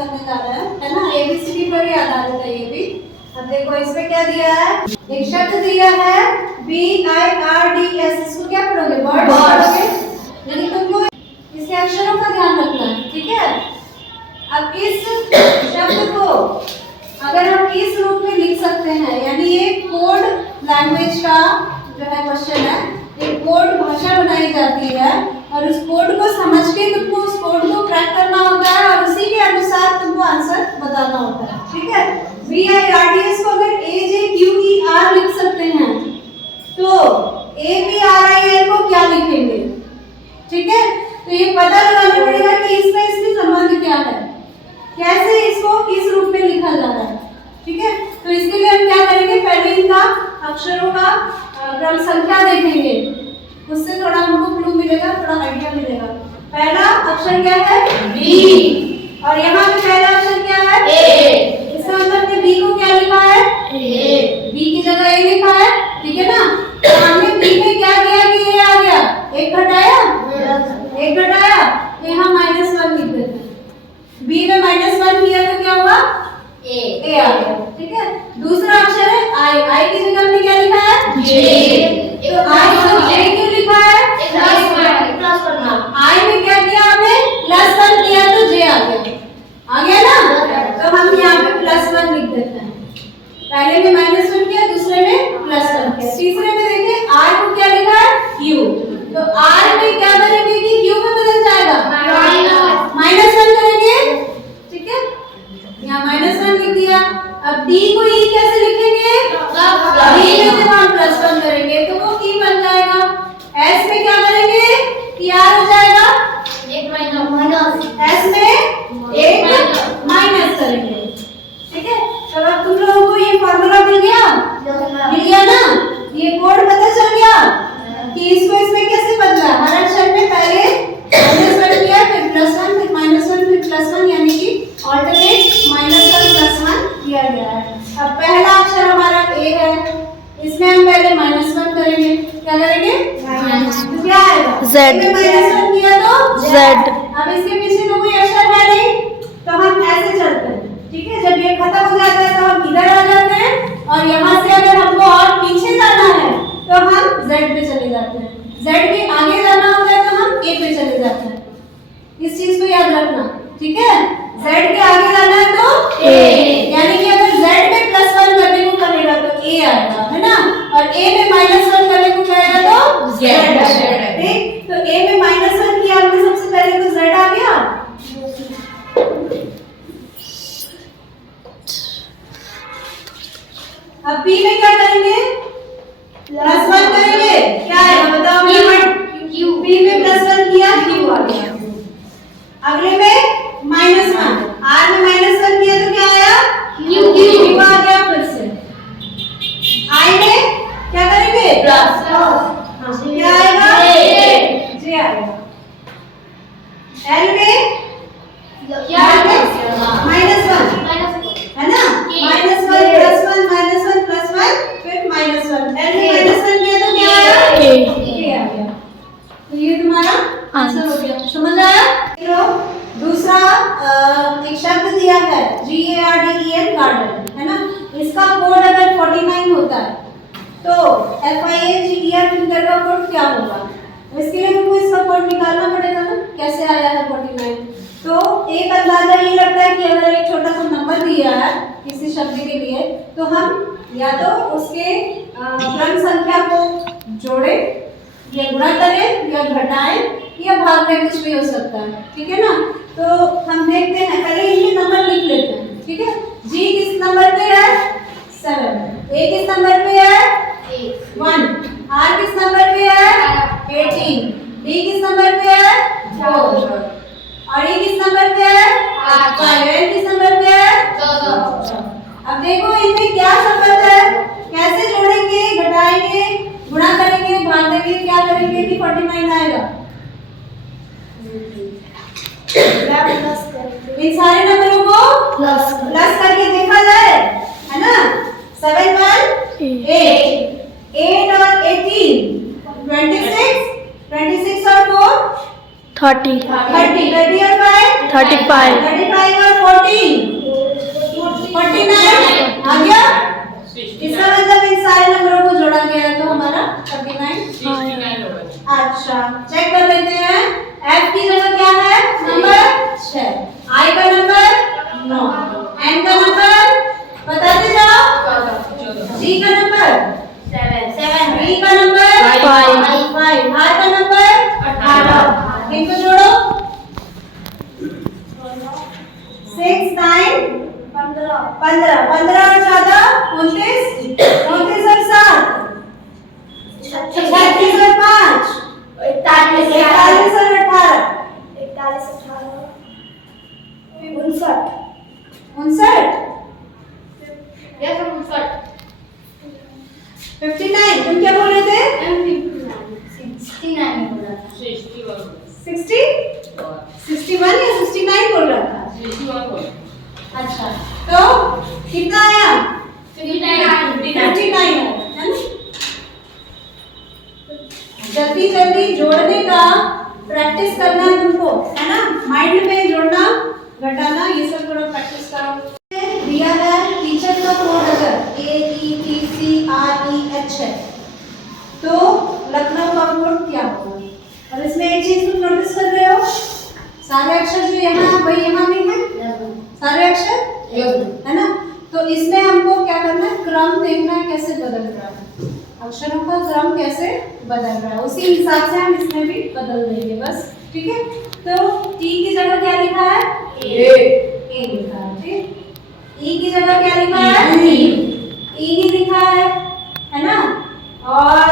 करने जा रहे हैं, है ना। ABCD पर ही आधारित है ये भी। अब देखो इसमें क्या दिया है, एक शब्द दिया है BIRDS, इसको क्या पढ़ोगे, बर्ड्स पढ़ोगे, यानी तुमको इसके अक्षरों का ध्यान रखना है, ठीक है। अब इस शब्द को अगर हम इस रूप में लिख सकते हैं, यानी ये कोड लैंग्वेज का जो है क्वेश्चन है, एक कोड भाषा बनाई जाती है और उस कोड को समझ के तुमको उस कोड को क्रैक करना होता है और उसी के अनुसार तुमको आंसर बताना होता है, ठीक है। BIRDS को अगर AJQER लिख सकते हैं तो ABRIL को क्या लिखेंगे, ठीक है। तो ये पता लगाना पड़ेगा कि इसमें संबंध क्या है, कैसे इसको इस रूप में लिखा जा रहा है, ठीक है। तो इसके लिए हम क्या करेंगे, पहले इनका अक्षरों का क्रम संख्या देखेंगे, उससे थोड़ा हमको क्लू मिलेगा, थोड़ा आइडिया मिलेगा। पहला अक्षर क्या है, B, और यहाँ पे पहला अक्षर क्या है, A। इसका मतलब कि B को क्या लिखा है, A, B की जगह A लिखा है, ठीक है ना। तो हमने B में क्या किया कि A आ गया, एक घटाया, तो यहाँ -1 लिख देते हैं। B में -1 किया तो क्या हुआ, A आ गया, ठीक है। दूसरा अक्षर है I की जगह हमने क्या लिखा है, J। तो I को J क्यों लिखा है, I में क्या किया हमने, +1 किया तो J आ गया ना। तो हम यहाँ पे +1 लिख देते हैं। पहले में -1 किया, दूसरे में +1 किया। तीसरे में देखिए R को क्या लिखा है, Q। तो R में क्या करेंगे कि Q में बदल जाएगा, -1 करेंगे, ठीक है। यहाँ -1 लिख दिया। अब D को E कैसे लिखेंगे, D में जब हम +1 करेंगे तो वो E बन जाएगा। S में क्या करेंगे कि R हो जाएगा, S में एक माइनस करेंगे, ठीक है। तो अब तुम लोगों को ये फॉर्मूला मिल गया ना, ये कोड पता चल गया कि इसको इसमें कैसे बदला। हर अक्षर में पहले -1 किया, फिर +1, फिर -1, फिर +1, यानी कि ऑल्टरनेट -1 +1 किया गया है। अब पहला अक्षर हमारा A है, इसमें हम पहले -1 करेंगे, क्या करेंगे, तो क्या आएगा, Z में -1 किया तो Z। अब इसके पीछे तो कोई अक्षर है नहीं, तो हम ऐसे चलते हैं, ठीक है। जब ये खत्म हो जाता है तो हम इधर आ जाते हैं, और यहाँ से अगर हमको और पीछे जाना है तो हम Z पे चले जाते हैं। Z के आगे जाना होता है तो हम A पे चले जाते हैं। इस चीज को याद रखना, ठीक है। Z के आगे जाना है तो A, यानी कि अगर Z में +1 करने को करेगा तो A आएगा, है ना, और A में -1 करने को करेगा तो Z आएगा, ठीक। तो A में -1 किया हमने सबसे पहले तो Z आ गया। अब B में क्या करेंगे, +1 करेंगे, क्या आएगा बताओ, B में +1 किया, Q आ गया। अगले में -1, R में -1 किया तो क्या आया, Q आ गया। फिर से I में क्या करेंगे, क्या आएगा, J आएगा। L में क्या आएगा, -1, है ना, -1 +1 -1 फिर -1, L में -1 किया तो क्या आया, A आ गया। तो ये तुम्हारा आंसर हो गया, समझ आया। दूसरा एक शब्द दिया है GARDEN, गार्डन, है ना। इसका कोड अगर 49 होता है तो FINGER फिल्टर का कोड क्या होगा, इसके लिए तुमको इसका कोड निकालना पड़ेगा ना, कैसे आया है 49। तो एक अंदाजा ये लगता है कि अगर एक छोटा सा नंबर दिया है किसी शब्द के लिए तो हम या तो उसके क्रम संख्या को जोड़े या गुणा करें या घटाएं या भाग में कुछ भी हो सकता है, ठीक है ना। तो हम देखते हैं, पहले इनके नंबर लिख लेते हैं, ठीक है। G किस नंबर पे है, 7, A किस नंबर पे है, 1, R किस नंबर पे है, 18, D किस नंबर पे है, 4, और E किस नंबर पे है, 5, N किस नंबर पे है, 14। अब देखो इनमें क्या संबंध है, कैसे जोड़ेंगे, घटाएंगे, गुणा करेंगे, भाग देंगे, क्या करेंगे कि 49 आएगा। इन सारे नंबरों को प्लस करके देखा जाए, है ना। 7 1 8, 8 और 18 26 और 4 30 और 5 35 35 और 49 आ गया। इसका मतलब इन सारे नंबरों को जोड़ा गया तो हमारा 39 होगा। अच्छा चेक कर लेते हैं। F की जगह क्या है? नंबर 6, I का नंबर 9, N का नंबर बताते जाओ, G का नंबर 7, B का नंबर 5, R का नंबर 18। इनको जोड़ो 6 9 15 15 और 14 29 29 और 7 36 और 5 41 और 18 59 59। तुम क्या बोल रहे थे? 60 61 या 69 बोल रहा था? अच्छा तो कितना आया? 59 आया है ना। जल्दी जल्दी जोड़ने का प्रैक्टिस करना है तुमको, है ना। माइंड में जोड़ना घटाना ये सब थोड़ा प्रैक्टिस करो। दिया है टीचर का कोड अगर AETCREH है तो लखनऊ का कोड क्या होगा? और इसमें एक चीज तुम नोटिस कर रहे हो, सारे अक्षर जो यहाँ वही यहाँ भी है, सारे अक्षर है ना। तो इसमें हमको क्या करना है? क्रम देखना है कैसे बदल रहा है, अक्षरों का क्रम कैसे बदल रहा है, उसी हिसाब से हम इसमें भी बदल देंगे बस। ठीक है। तो T की जगह क्या लिखा है? A लिखा है। ठीक। E की जगह क्या लिखा है? E ही लिखा है ना। और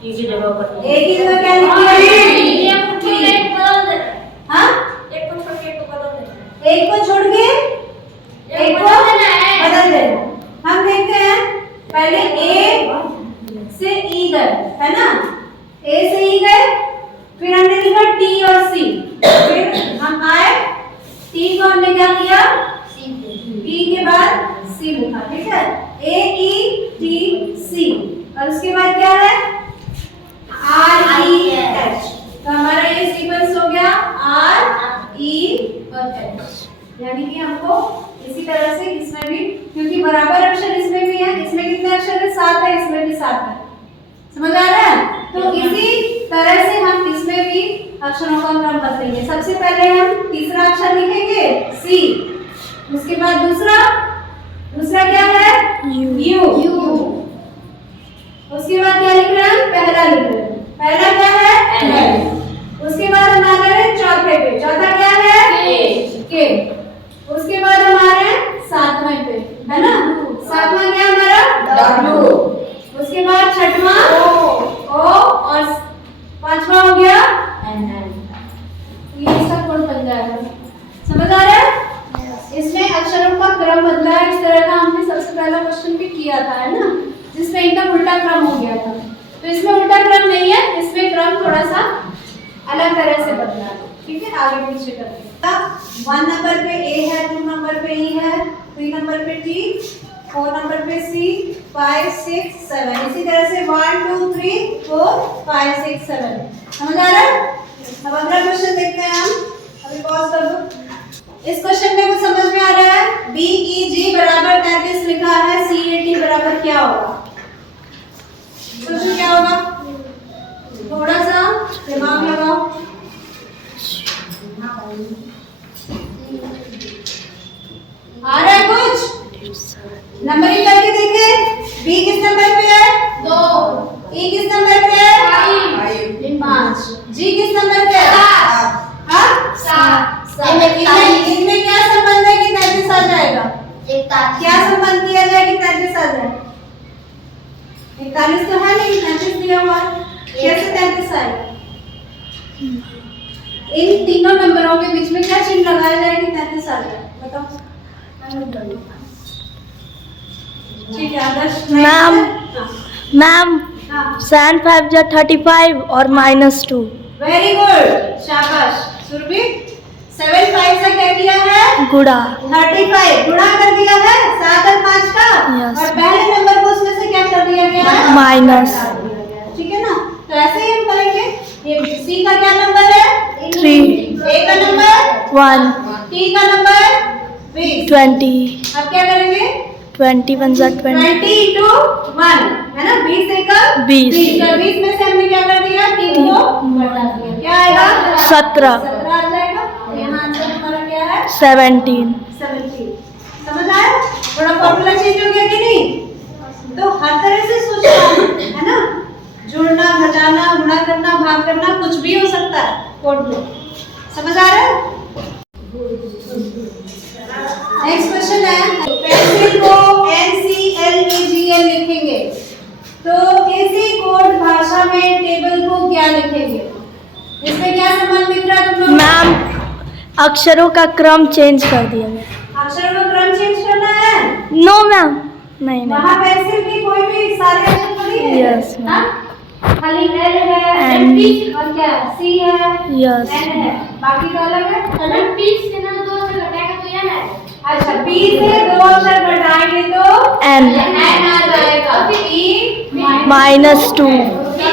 A की जगह क्या लिखी है? हाँ एक को छोड़ के एक को बदल देना। हम देखते हैं पहले A से E गए है ना, A से E गए, फिर हमने लिखा T और C, फिर हम आए T को हमने क्या किया? T के बाद C लिखा। ठीक है, AETC और उसके बाद क्या है? REH। तो हमारा ये सीक्वेंस हो गया R E और H, यानी कि हमको इसी तरह से इसमें भी, क्योंकि बराबर अक्षर इसमें भी है, इसमें कितने अक्षर है? 7 है, इसमें भी 7 है। समझ आ रहा है? तो इसी तरह से हम इसमें भी अक्षरों का क्रम बदलेंगे। सबसे पहले हम तीसरा अक्षर लिखेंगे C, उसके बाद दूसरा क्या है? U। उसके बाद क्या लिख रहे हैं? पहला लिख रहे हैं। पहला क्या है? L। उसके बाद हमारा है चौथे पे, चौथा क्या है? K। उसके बाद हमारे 7वें पे है ना, 7वां क्या हमारा? W। उसके बाद 6वां O और 5वां हो गया N। ये इसका कोड बन जाएगा। समझ आ रहा है? इसमें अक्षरों का क्रम बदला है। इस तरह का हमने सबसे पहला क्वेश्चन भी किया था, है ना, जिसमें एकदम उल्टा क्रम हो गया था। तो इसमें उल्टा क्रम नहीं है, इसमें क्रम थोड़ा सा अलग तरह से बदला है। ठीक है, आगे पीछे करते हैं। 1 नंबर पे A है, 2 नंबर पे E है, 3 नंबर पे T, 4 नंबर पे C, 5 6 7, इसी तरह से 1 2 3 4 5 6 7। समझ आ रहा है? अब अगला क्वेश्चन देखते हैं हम। अभी पॉज कर दो। इस क्वेश्चन में कुछ समझ में आ रहा है? BEG बराबर 33 लिखा है, CAT बराबर क्या होगा? सोचो क्या होगा, थोड़ा सा दिमाग लगाओ। आ रहा है कुछ? नंबरिंग करके देखे। B किस नंबर पे है? 2। E किस नंबर पे है? 5। G किस नंबर पे है? 7। इनमें क्या संबंध है कि 33 आ जाएगा? क्या संबंध किया जाए कि 33 आ जाए? 41 तो है नहीं, 33 दिया हुआ, कैसे 33 आएगा? इन तीनों नंबरों के बीच में क्या चिन्ह लगाया जाए कि 33 आ जाए? बताओ। ठीक है आदर्श मैम 7 5 जा 35 और -2। वेरी गुड, शाबाश। सुरभि 7 5 से क्या किया है? गुणा 35 गुणा कर दिया है 7 और 5 का। Yes. और पहले नंबर को उसमें से क्या कर दिया गया है? माइनस। ठीक है ना, तो ऐसे ही हम करेंगे। ये C का क्या नंबर है? 3। A का नंबर 1। T का नंबर 20 20 अब क्या करेंगे 21 + 20 20 into 1 है ना 20 से कब 20 20 में से हमने क्या कर दिया 3 को घटा दिया क्या आएगा 17 17 आ जाएगा और यहाँ आंसर हमारा क्या है 17 17 समझ आया थोड़ा फॉर्मूला चेंज हो गया कि नहीं तो हर तरह से सोचना है ना जोड़ना घटाना गुणा करना भाग करना कुछ भी हो सकता है कोड में समझ आ रहा है नेक्स्ट क्वेश्चन है पेंसिल को NCLEGL लिखेंगे तो इसी कोड भाषा में टेबल को क्या लिखेंगे इसमें क्या संबंध दिख रहा है तुम लोग मैम अक्षरों का क्रम चेंज कर दिया गया अक्षरों का क्रम चेंज करना है नो मैम नहीं वहाँ पेंसिल की कोई भी सारे अक्षर थोड़ी है Yes, ma'am. हाँ? खाली L है N. और क्या C है Yes. N है बाकी का अलग है अगर P से ना 2 अक्षर घटाएगा तो N है अच्छा P से 2 अक्षर घटाएंगे तो N N आ जाएगा P -2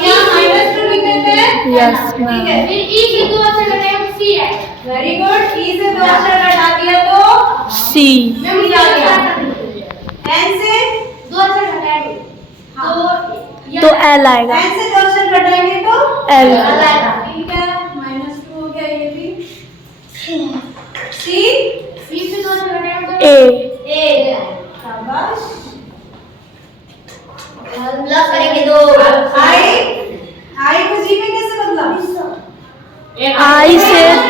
क्या -2 लिख देते हैं Yes, ठीक ma'am. है फिर E से 2 अक्षर घटाएगा तो C है वेरी गुड E से 2 अक्षर घटा दिया तो C मैं मुझे आ गया। गया N से 2 अक्षर घटाएंगे तो L आएगा N से 2 अक्षर घटाएंगे तो L ठीक है -2 हो गया ये भी C C से 2 अक्षर घटाएगा A A शाबाश प्लस करेंगे 2 I को G में कैसे बदला I से यहाँ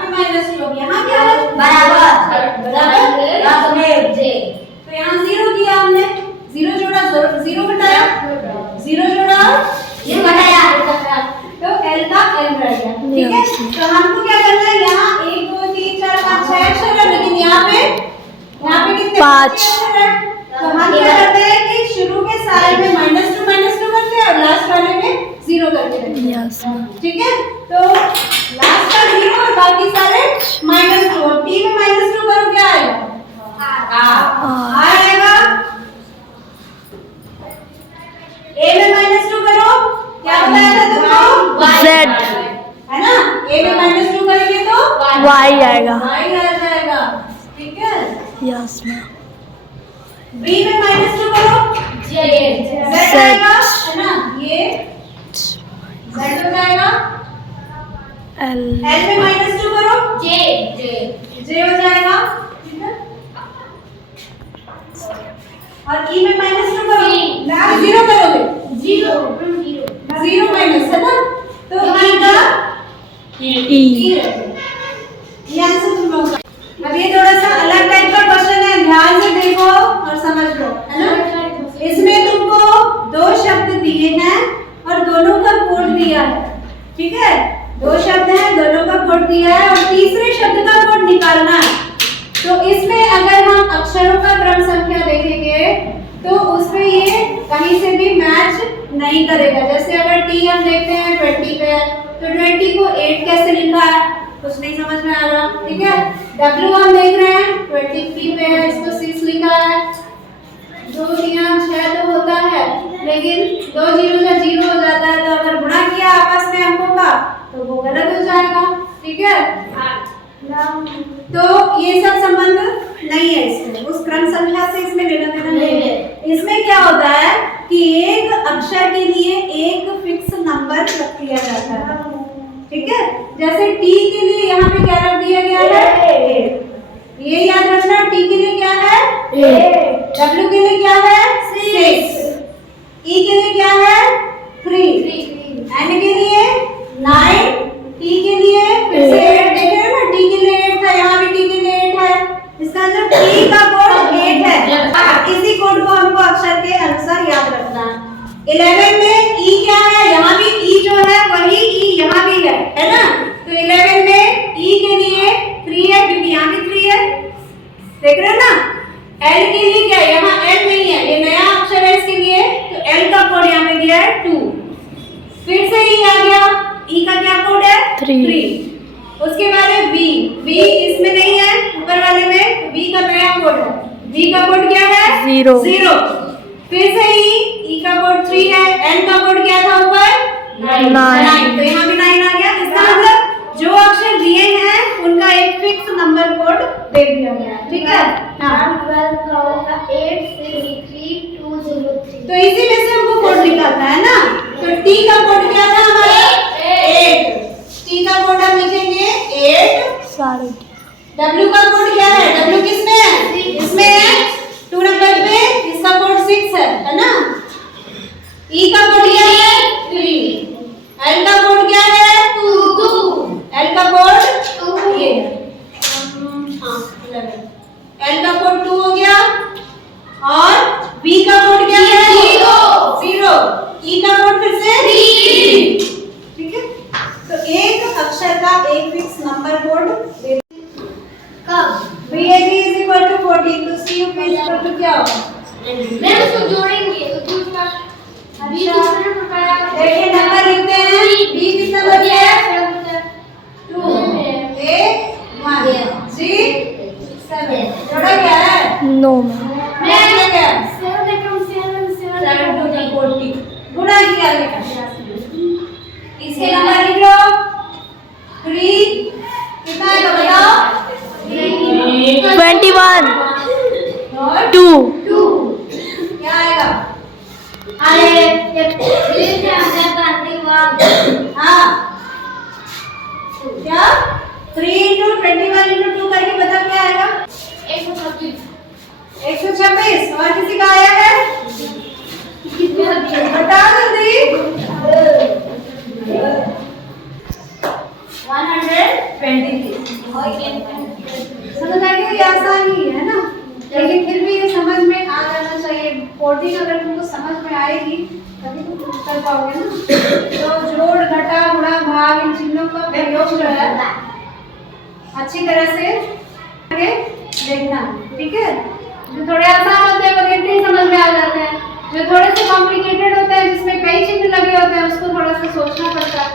भी -2 यहाँ क्या है बराबर तो यहाँ 0 किया हमने 0 जोड़ा 0 घटाया 0 जोड़ा ये घटाया तो L का L रह गया ठीक है तो हमको क्या करना है यहाँ 1 2 3 4 5 6 अक्षर है लेकिन यहाँ पे कितने 5 अक्षर है तो हम क्या करते हैं कि शुरू के सारे में -2 करते हैं और लास्ट वाले में 0 करके रखते हैं Yes, ma'am. ठीक है तो लास्ट का 0 और बाकी सारे -2 T में -2 करो क्या आएगा आएगा A में -2 करो क्या बताया था तुमको Z है ना A में -2 करेंगे तो Y आएगा Y आ जाएगा ठीक है Yes, ma'am. B में -2 करो Z आएगा है ना ये Z हो जाएगा L L में -2 करो J हो जाएगा ठीक है और E में -2 करो ना 0 करोगे 0 माइनस है ना तो E का E ये आंसर तुम लोग का। अब ये थोड़ा सा अलग टाइप का क्वेश्चन है ध्यान से देखो और समझ लो है ना इसमें तुमको 2 शब्द दिए हैं और दोनों का कोड दिया है ठीक है 2 शब्द हैं दोनों का कोड दिया है और तीसरे शब्द का कोड निकालना है तो इसमें अगर हम अक्षरों का क्रम संख्या देखेंगे तो उसमें ये कहीं से भी मैच नहीं करेगा जैसे अगर T हम देखते हैं 20 पे है तो 20 को 8 कैसे लिखा है कुछ नहीं समझ में आ रहा ठीक है W हम देख रहे हैं 23 पे है इसको 6 लिखा है 2 3 6 तो होता है लेकिन 2 0 से 0 हो जाता है तो अगर गुणा किया आपस में अंकों का तो वो गलत हो जाएगा ठीक है तो ये सब संबंध नहीं है इसमें उस क्रम संख्या से इसमें लेना देना नहीं है इसमें क्या होता है कि एक अक्षर के लिए एक फिक्स नंबर रख दिया जाता है ठीक है जैसे T के लिए यहाँ पे क्या रख दिया गया है ये याद रखना T के लिए क्या है 8 W के लिए क्या है 6 E के लिए क्या है 3 N के लिए 9 T के लिए फिर से 8 देख रहे हो ना T के लिए 8 था यहाँ भी T के लिए 8 है इसका मतलब T का कोड 8 है इसी कोड को हमको अक्षर के अनुसार याद रखना है 11 में E क्या है यहाँ भी E जो है वही E यहाँ भी है ना तो 11 में E के लिए 3 है क्योंकि यहाँ भी 3 है देख रहे हो ना L के लिए क्या है यहाँ L नहीं है ये नया अक्षर है इसके लिए तो L का कोड यहाँ पे दिया है 2 फिर से E आ गया E का क्या कोड है 3 उसके बाद है V इसमें नहीं है ऊपर वाले में V का नया कोड है V का कोड क्या है 0 फिर से E का कोड 3 है N का कोड क्या था ऊपर 9 तो यहाँ भी 9 आ गया इसका मतलब जो अक्षर दिए हैं W का कोड क्या है? W किस में है? इसमें है 2 नंबर पे, इसका कोड 6 है ना? E का कोड क्या है? 3। L का कोड क्या है? 2। L का कोड ये हाँ 11। L का कोड 2 हो गया और B का कोड क्या है? 0। E का कोड फिर से 3। ठीक है, तो एक अक्षर का एक फिक्स नंबर कोड कब BAB is equal to 14, तो CUP is equal to क्या होगा? मैं उसको जोड़ेंगे दूसरा अभी दूसरा बताया देखिए नंबर लिखते हैं। B कितना बचा है? 2 8 1 3 7 जोड़ा क्या है? No ma'am. मैं क्या है? 7 7 to 40 गुणा किया गया। इसके नंबर लिख लो 3 कितना है बताओ? 21 और 2 क्या आएगा? अरे ये क्या जाता है हाँ क्या 3 into 21 into 2 करके बता क्या आएगा? 126। और किसी का आया है? बताओ जल्दी। 123। समझ आ गया? ये आसान ही है ना, लेकिन फिर भी ये समझ में आ जाना चाहिए। 14 अगर तुमको समझ में आएगी तभी तुम कर पाओगे ना। तो जोड़ घटा गुणा भाग इन चिन्हों का प्रयोग जो है अच्छी तरह से देखना, ठीक है? जो थोड़े आसान होते हैं वो देखते ही समझ में आ जाते हैं, जो थोड़े से कॉम्प्लिकेटेड होते हैं जिसमें कई चिन्ह लगे होते हैं उसको थोड़ा सा सोचना पड़ता है।